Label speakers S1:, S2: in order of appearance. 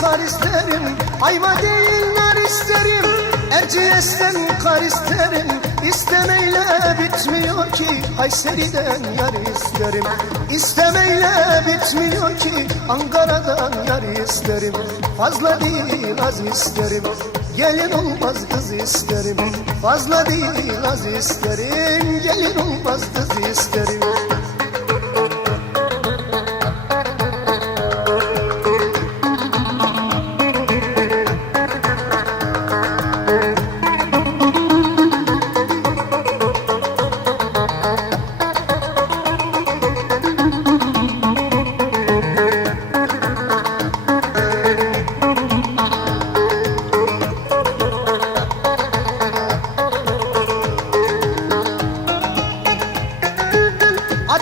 S1: kar isterim. Ayva değil nar isterim. Erciyes'ten kar isterim. İstemeyle bitmiyor ki. Kayseri'den yar isterim. İstemeyle bitmiyor ki. Ankara'dan yar isterim. Fazla değil az isterim. Gelin olmaz kız isterim. Fazla değil az isterim. Gelin olmaz kız isterim.